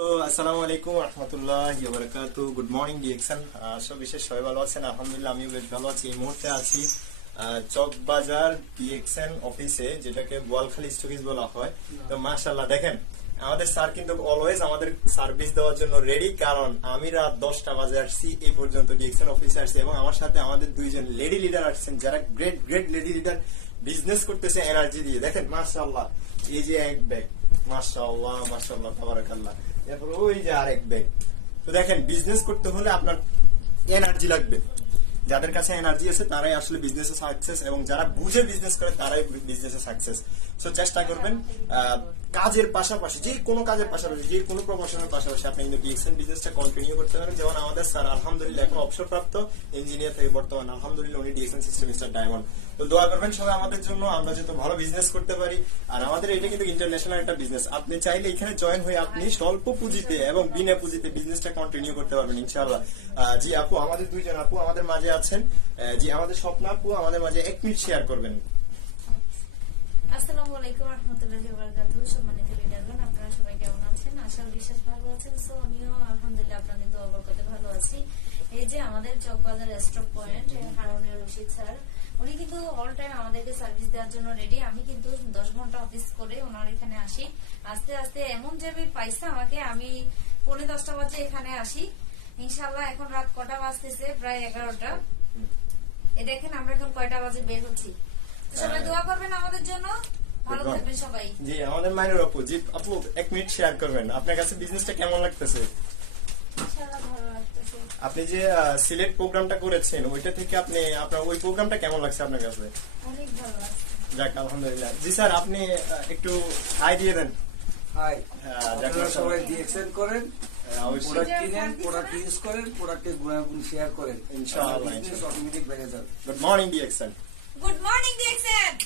আসসালামু আলাইকুম রহমতুল্লাহি ওয়া বারাকাতুহু। Good morning DXN. সব বিশেষ সবাই ভালো আছেন? আলহামদুলিল্লাহ আমিও বেশ ভালো আছি। এই মুহূর্তে আছি চকবাজার ডিএক্সএন অফিসে, যেটাকে বোয়ালখালী স্টকেজ বলা হয়। তো মাশাআল্লাহ দেখেন, আমাদের স্যার কিন্তু অলওয়েজ আমাদের সার্ভিস দেওয়ার জন্য রেডি, কারণ আমি রাত 10টা বাজে আসছি এই পর্যন্ত ডিএক্সএন অফিসে আসছি, এবং আমার সাথে আমাদের দুইজন লেডি লিডার আসছেন যারা great great lady leader business করতেছে এনার্জি দিয়ে। দেখেন মাশাআল্লাহ, এই যে এক ব্যাগ, মাশাআল্লাহ মাশাআল্লাহ তাবারাকাল্লাহ, এরপর ওই যে আরেক ব্যাগ। তো দেখেন, বিজনেস করতে হলে আপনার এনার্জি লাগবে। যাদের কাছে এনার্জি আছে তারাই আসলে বিজনেসে সাকসেস, এবং যারা বুঝে বিজনেস করে তারাই বিজনেসে সাকসেস। সো চেষ্টা করবেন কাজের পাশাপাশি, যে কোনো কাজের পাশাপাশি, যে কোনো প্রফেশনের পাশাপাশি আপনি কিন্তু ডিএক্সএন বিজনেসটা কন্টিনিউ করতে পারেন। যেমন আমাদের স্যার আলহামদুলিল্লাহ এখন অবসরপ্রাপ্ত ইঞ্জিনিয়ার থেকে বর্তমান আলহামদুলিল্লাহ উনি ডিএক্সএন সিস্টেম মিস্টার ডায়মন্ড। তো দোয়া করবেন সবাই আমাদের জন্য, আমরা যাতে ভালো বিজনেস করতে পারি। আর আমাদের এটা কিন্তু ইন্টারন্যাশনাল একটা বিজনেস। আপনি চাইলে এখানে জয়েন হয়ে আপনি স্বল্প পুঁজিতে এবং বিনা পুঁজিতে বিজনেসটা কন্টিনিউ করতে পারবেন ইনশাআল্লাহ। জি আপু, আমাদের দুইজন আপু আমাদের মাঝে আছেন। জি আমাদের স্বপ্ন আপু আমাদের মাঝে 1 মিনিট শেয়ার করবেন। আসসালামু আলাইকুম রাহমাতুল্লাহি ওয়া বারাকাতুহু। সম্মানিত লিডারগণ, আপনারা সবাই কেমন আছেন? আশা করি বিশ্বাস ভালো আছেন। সো আমিও আলহামদুলিল্লাহ আপনাদের দোয়া বরকতে ভালো আছি। এই যে আমাদের চকবাজার স্টক পয়েন্ট হারুনের রশিদ স্যার, উনি কিন্তু অল টাইম আমাদেরকে সার্ভিস দেওয়ার জন্য রেডি। আমি কিন্তু 10 ঘন্টা অফিস করে ওনার এখানে আসি। আস্তে আস্তে এমন যে পাইছে আমাকে, আমি 9:45 বাজে এখানে আসি। ইনশাআল্লাহ এখন রাত কটা বাজতেছে? প্রায় 11টা। এই দেখেন আমরা এখন কয়টা বাজে বের হচ্ছি। সবাই দোয়া করবেন আমাদের জন্য, ভালো থাকবেন সবাই। জি আমাদের মাইনুর আপু, জি আপু 1 মিনিট শেয়ার করবেন, আপনার কাছে বিজনেসটা কেমন লাগতেছে? ইনশাআল্লাহ ভালো লাগতেছে। আপনি যে সিলেক্ট প্রোগ্রামটা করেছেন, ওইটা থেকে আপনি আপনার ওই প্রোগ্রামটা কেমন লাগছে আপনার কাছে? অনেক ভালো লাগছে। যাক আলহামদুলিল্লাহ। জি স্যার, আপনি একটু হাই দিয়ে দেন। হাই, যাক আপনারা সবাই ডিএক্সএন করেন, অবশ্যই প্রোডাক্ট কিনেন, প্রোডাক্ট ইউজ করেন, প্রোডাক্টের গুণাগুণ শেয়ার করেন, ইনশাআল্লাহ বিজনেস অটোমেটিক বেড়ে যাবে। Good morning DXN. Good morning DXN.